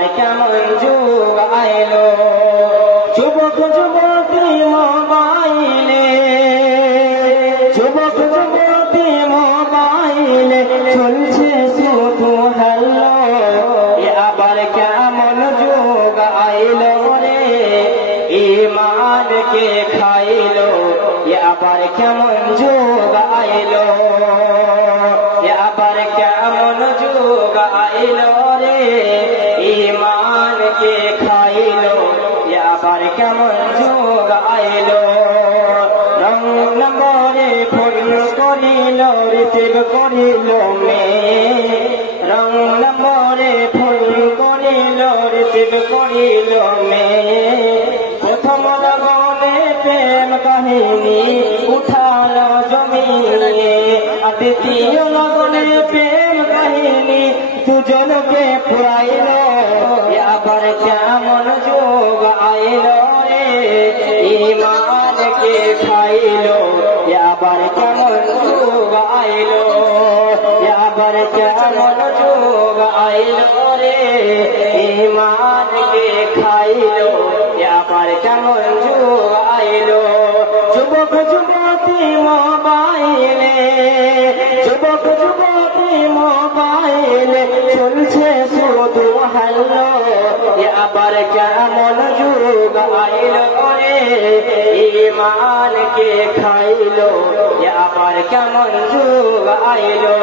আবার কেমন যুগ আইলো? যুবক, যুবতী মোবাইলে, যুবক, যুবতী মোবাইলে চলছে শুধু হ্যালো এ আবার কেমন যুগ আইলো রে? ইমানকে খাইলো। এ আবার কেমন যুগ আইলো? আবার কেমন যুগ রে? ইমানকে খাইলো, আবার কেমন যুগ আইলো? রং নম্বরে ফোন করিল রিসিভ করিল মে রং নম্বরে ফোন করিল রিসিভ করিল মে প্রথম লগনে প্রেম কাহিনী, উঠালো জমিনে। দ্বিতীয় লগনে প্রেম ইমানকে খাইল, আবার কেমন যোগ আইল আবার কেমন যোগ আইল রে? ইমানকে খাইল, আবার কেমন যোগ আইল যুবক যুবতী মোবাইলে, যুবক যুবতী মোবাইলে চলছে শুধু হ্যালো আবার কেমন যুগ আইল ইমানকে খাইলো আবার কেমন আইলো?